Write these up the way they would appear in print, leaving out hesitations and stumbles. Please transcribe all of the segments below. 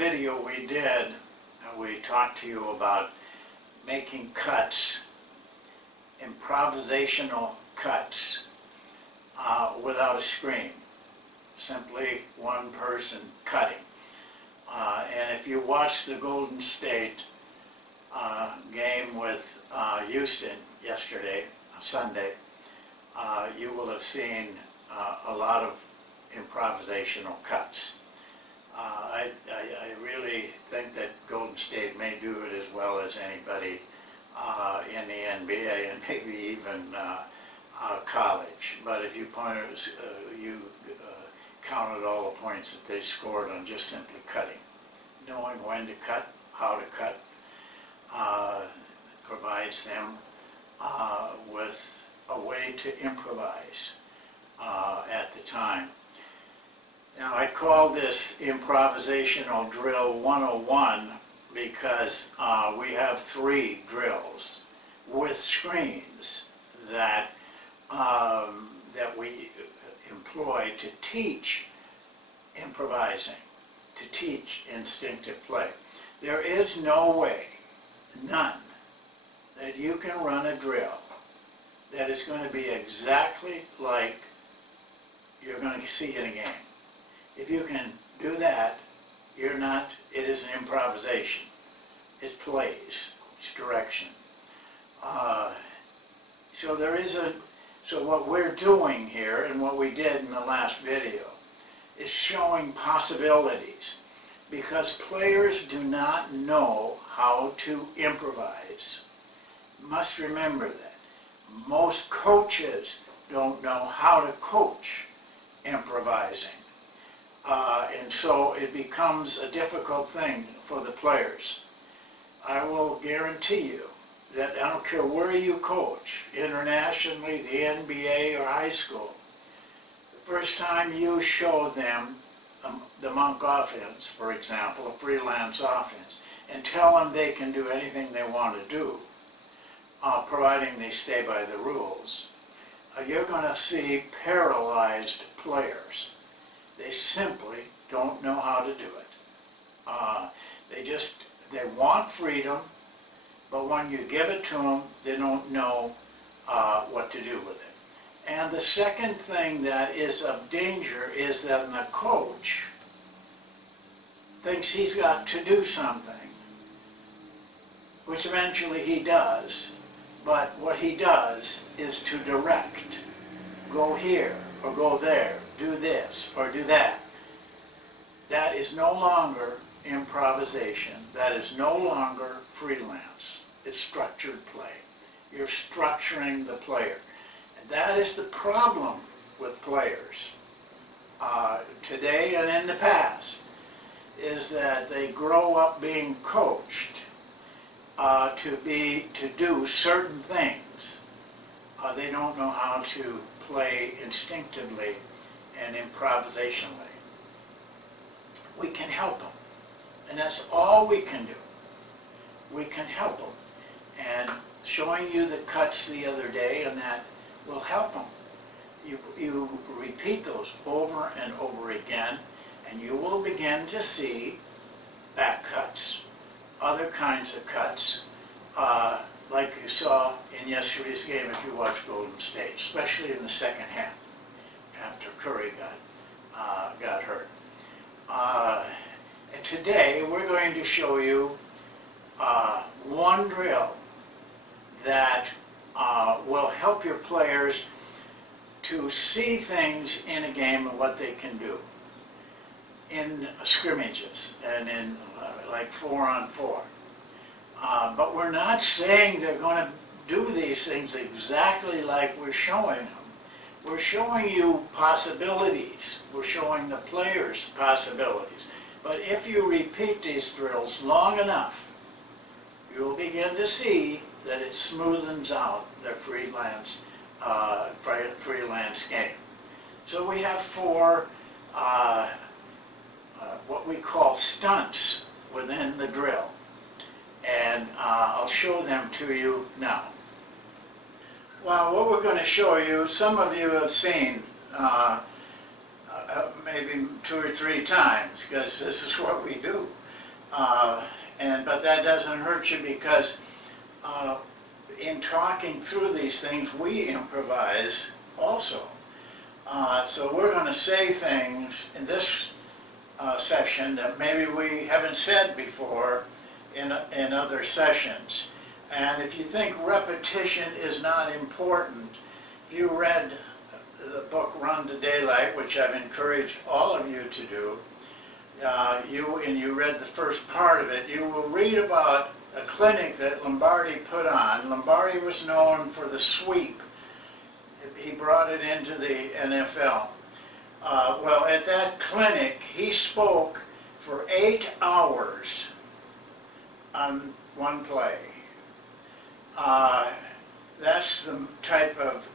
video we did, we talked to you about making cuts, improvisational cuts, without a screen. Simply one person cutting. And if you watched the Golden State game with Houston yesterday, Sunday, you will have seen a lot of improvisational cuts. I really think that Golden State may do it as well as anybody in the NBA and maybe even college. But if you counted all the points that they scored on just simply cutting, knowing when to cut, how to cut, provides them with a way to improvise at the time. Now, I call this Improvisational Drill 101 because we have 3 drills with screens that we employ to teach improvising, to teach instinctive play. There is no way, none, that you can run a drill that is going to be exactly like you're going to see in a game. If you can do that, you're not, it is an improvisation. It's plays, it's direction. So what we're doing here, and what we did in the last video, is showing possibilities, because players do not know how to improvise. You must remember that. Most coaches don't know how to coach improvising. And so it becomes a difficult thing for the players. I will guarantee you that I don't care where you coach, internationally, the NBA or high school, the first time you show them the monk offense, for example, a freelance offense, and tell them they can do anything they want to do, providing they stay by the rules, you're going to see paralyzed players. They simply don't know how to do it. They want freedom, but when you give it to them, they don't know what to do with it. And the second thing that is of danger is that the coach thinks he's got to do something, which eventually he does, but what he does is to direct. Go here, or go there, do this, or do that. That is no longer improvisation. That is no longer freelance. It's structured play. You're structuring the player. And that is the problem with players today and in the past, is that they grow up being coached to do certain things. They don't know how to play instinctively and improvisationally. We can help them, and that's all we can do. We can help them, and showing you the cuts the other day, and that will help them. You repeat those over and over again, and you will begin to see back cuts, other kinds of cuts, like you saw in yesterday's game if you watched Golden State, especially in the second half, after Curry got hurt. And today we're going to show you one drill that will help your players to see things in a game and what they can do in scrimmages and in like 4-on-4. But we're not saying they're going to do these things exactly like we're showing them. We're showing you possibilities. We're showing the players possibilities. But if you repeat these drills long enough, you'll begin to see that it smoothens out the freelance game. So we have 4 what we call stunts within the drill. And I'll show them to you now. Well, what we're going to show you, some of you have seen maybe 2 or 3 times, because this is what we do. But that doesn't hurt you, because in talking through these things, we improvise also. So we're going to say things in this session that maybe we haven't said before in other sessions. And if you think repetition is not important, if you read the book Run to Daylight, which I've encouraged all of you to do, you read the first part of it, you will read about a clinic that Lombardi put on. Lombardi was known for the sweep. He brought it into the NFL. Well, at that clinic, he spoke for 8 hours on one play. That's the type of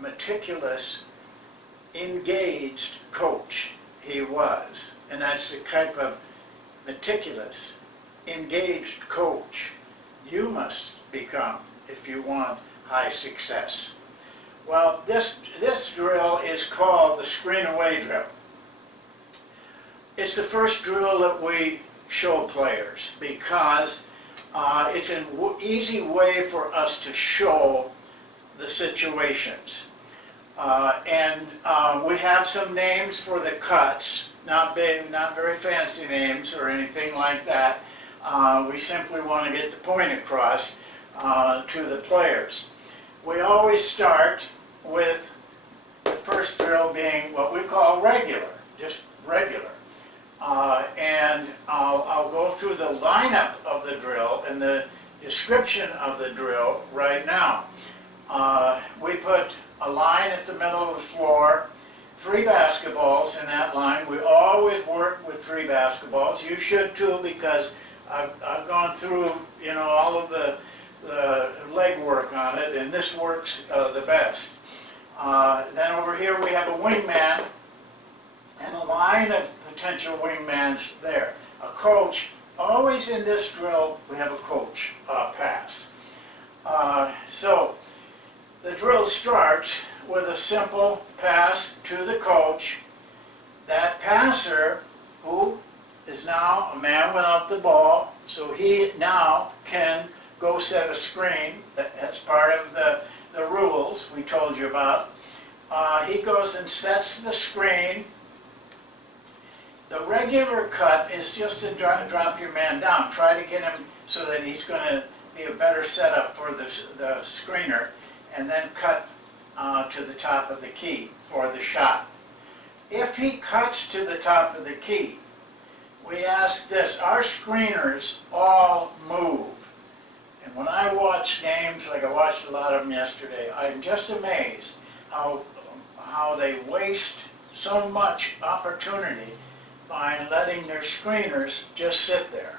meticulous, engaged coach he was. And that's the type of meticulous, engaged coach you must become if you want high success. Well, this drill is called the screen away drill. It's the first drill that we show players because it's an easy way for us to show the situations. We have some names for the cuts, not big, not very fancy names or anything like that. We simply want to get the point across to the players. We always start with the first drill being what we call regular, just regular. I'll go through the lineup of the drill and the description of the drill right now. We put a line at the middle of the floor, 3 basketballs in that line. We always work with 3 basketballs. You should too, because I've gone through, all of the leg work on it, and this works the best. Then over here we have a wingman and a line of potential wingmans there. A coach, always in this drill we have a coach pass. So the drill starts with a simple pass to the coach. That passer, who is now a man without the ball, so he now can go set a screen. That's part of the rules we told you about. He goes and sets the screen. The regular cut is just to drop your man down. Try to get him so that he's going to be a better setup for the screener, and then cut to the top of the key for the shot. If he cuts to the top of the key, we ask this: our screeners all move. And when I watch games, like I watched a lot of them yesterday, I'm just amazed how they waste so much opportunity by letting their screeners just sit there.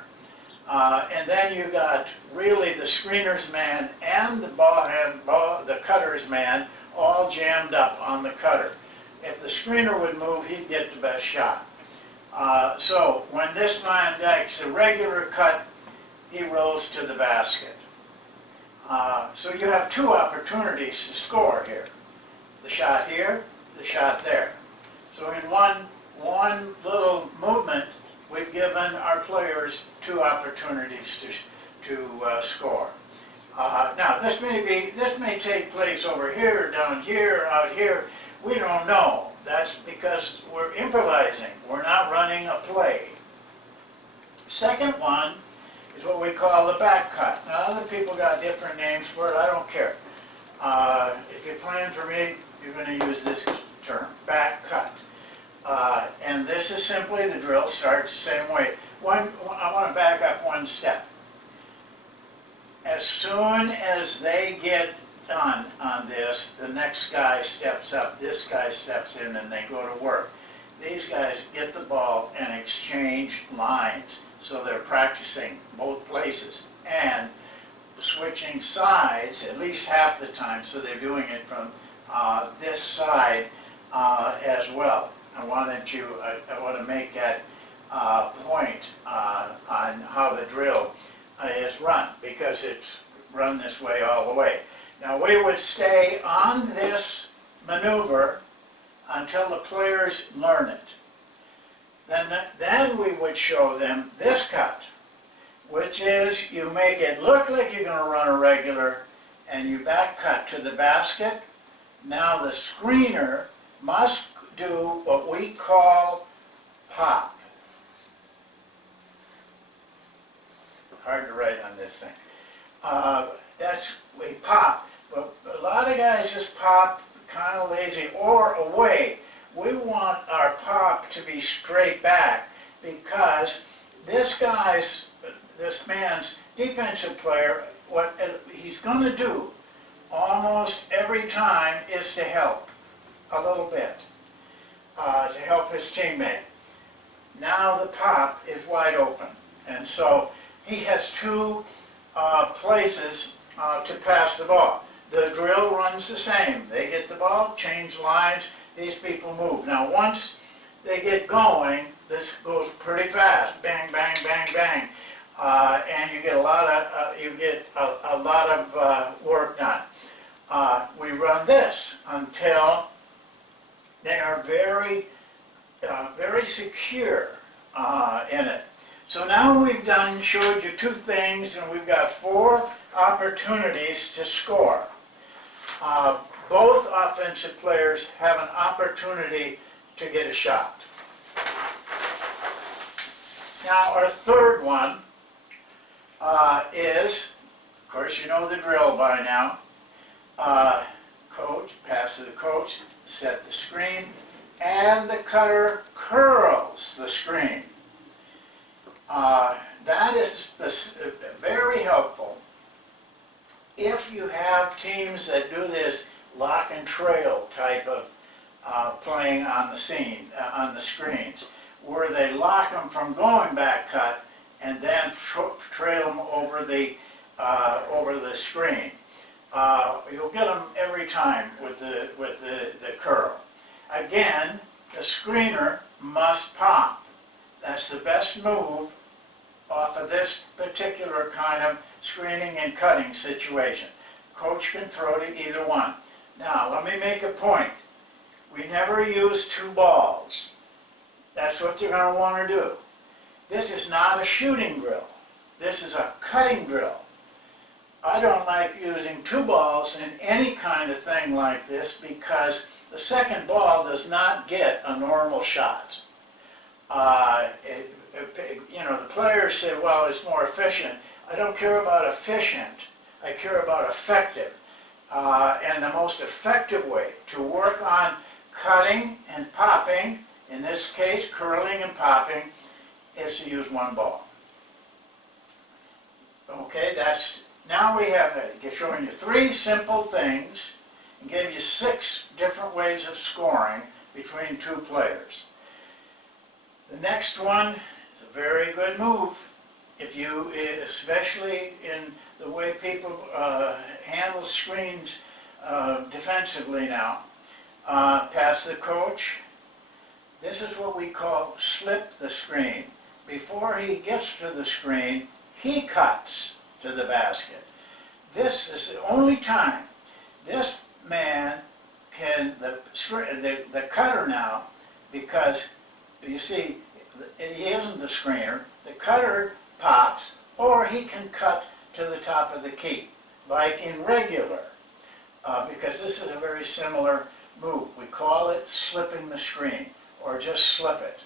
And then you got really the screener's man and the cutter's man all jammed up on the cutter. If the screener would move, he'd get the best shot. So when this man makes a regular cut, he rolls to the basket. So you have 2 opportunities to score here. The shot here, the shot there. So in one little movement, we've given our players 2 opportunities to score. Now this may take place over here, down here, out here. We don't know. That's because we're improvising. We're not running a play. Second one is what we call the back cut. Now other people got different names for it. I don't care. If you're playing for me, you're going to use this term, back cut. And this is simply the drill starts the same way. I want to back up one step. As soon as they get done on this, the next guy steps up, this guy steps in, and they go to work. These guys get the ball and exchange lines. So they're practicing both places and switching sides at least half the time, so they're doing it from this side as well. I want to make that point on how the drill is run, because it's run this way all the way. Now we would stay on this maneuver until the players learn it. Then we would show them this cut, which is you make it look like you're going to run a regular, and you back cut to the basket. Now the screener must do what we call pop. Hard to write on this thing. We pop, but a lot of guys just pop kind of lazy or away. We want our pop to be straight back because this man's defensive player, what he's going to do almost every time is to help a little bit, to help his teammate. Now the pop is wide open, and so he has two places to pass the ball. The drill runs the same. They get the ball, change lines, these people move. Now once they get going, this goes pretty fast. Bang, bang, bang, bang. And you get a lot of work done. We run this until they are very, very secure in it. So now we've showed you two things, and we've got 4 opportunities to score. Both offensive players have an opportunity to get a shot. Now our third one is, of course you know the drill by now, coach, pass to the coach, set the screen, and the cutter curls the screen. That is very helpful if you have teams that do this lock and trail type of playing on the screens, where they lock them from going back cut and then trail them over the screen. You'll get them every time with the curl. Again, the screener must pop. That's the best move off of this particular kind of screening and cutting situation. Coach can throw to either one. Now, let me make a point. We never use 2 balls. That's what you're going to want to do. This is not a shooting drill. This is a cutting drill. I don't like using 2 balls in any kind of thing like this because the second ball does not get a normal shot. The players say, well, it's more efficient. I don't care about efficient. I care about effective. And the most effective way to work on cutting and popping, in this case curling and popping, is to use 1 ball. Okay, now we have showing you 3 simple things and gave you 6 different ways of scoring between 2 players. The next one is a very good move. Especially in the way people handle screens defensively now, pass the coach. This is what we call slip the screen. Before he gets to the screen, he cuts to the basket. This is the only time this man can, the cutter now, because you see, he isn't the screener, the cutter pops, or he can cut to the top of the key, like in regular, because this is a very similar move. We call it slipping the screen, or just slip it,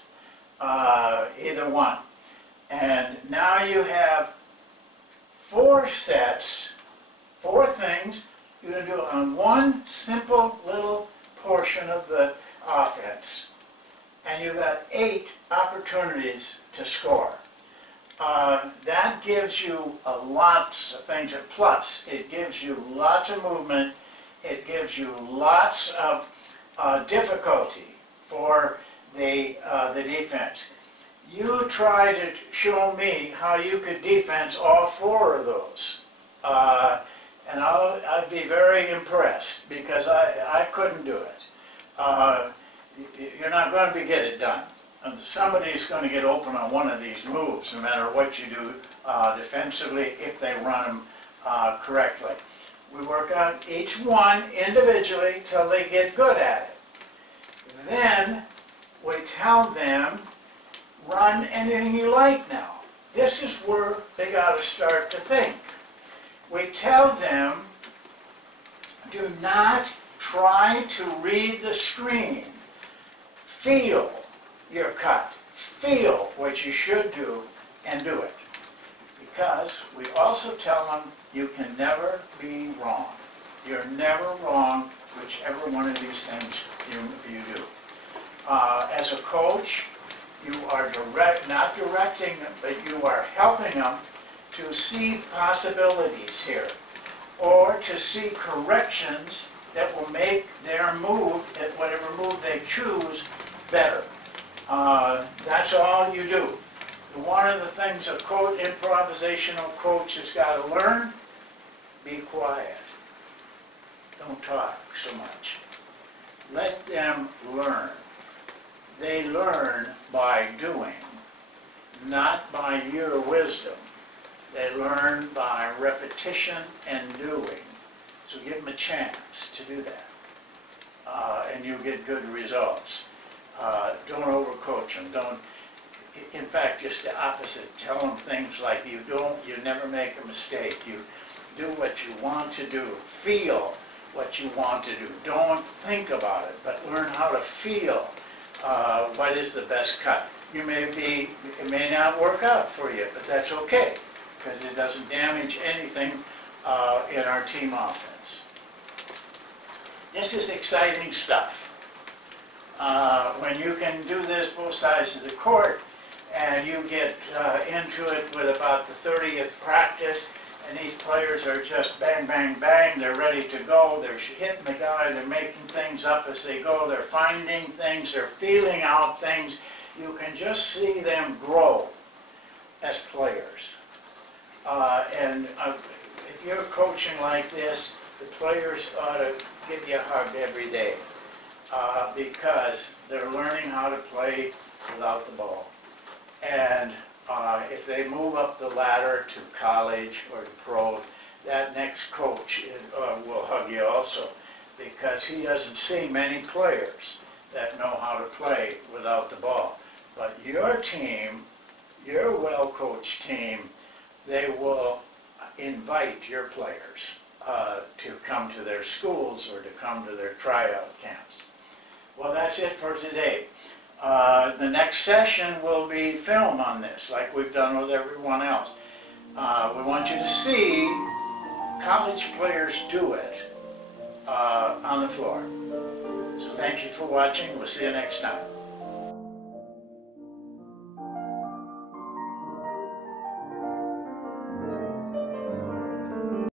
either one. And now you have 4 sets, 4 things you can do on one simple little portion of the offense. And you've got 8 opportunities to score. That gives you lots of things. Plus, it gives you lots of movement. It gives you lots of difficulty for the defense. You try to show me how you could defense all 4 of those. And I'd be very impressed, because I couldn't do it. You're not going to get it done. Somebody's going to get open on one of these moves, no matter what you do defensively, if they run them correctly. We work on each one individually till they get good at it. Then we tell them run anything you like now. This is where they got to start to think. We tell them, do not try to read the screen. Feel your cut. Feel what you should do and do it. Because we also tell them you can never be wrong. You're never wrong, whichever one of these things you do. As a coach, you are not directing them, but you are helping them to see possibilities here, or to see corrections that will make their move, at whatever move they choose, better. That's all you do. One of the things a improvisational coach has got to learn, be quiet. Don't talk so much. Let them learn. They learn by doing, not by your wisdom. They learn by repetition and doing. So give them a chance to do that. And you'll get good results. Don't overcoach them. In fact, just the opposite. Tell them things like you never make a mistake. You do what you want to do. Feel what you want to do. Don't think about it, but learn how to feel what is the best cut. It may not work out for you, but that's okay, because it doesn't damage anything in our team offense. This is exciting stuff. When you can do this both sides of the court, and you get into it with about the 30th practice, and these players are just bang, bang, bang, they're ready to go, they're hitting the guy, they're making things up as they go, they're finding things, they're feeling out things. You can just see them grow as players. If you're coaching like this, the players ought to give you a hug every day because they're learning how to play without the ball. And if they move up the ladder to college or to pro, that next coach will hug you also, because he doesn't see many players that know how to play without the ball. But your team, your well-coached team, they will invite your players to come to their schools or to come to their tryout camps. Well, that's it for today. The next session will be film on this, like we've done with everyone else. We want you to see college players do it on the floor. So thank you for watching. We'll see you next time.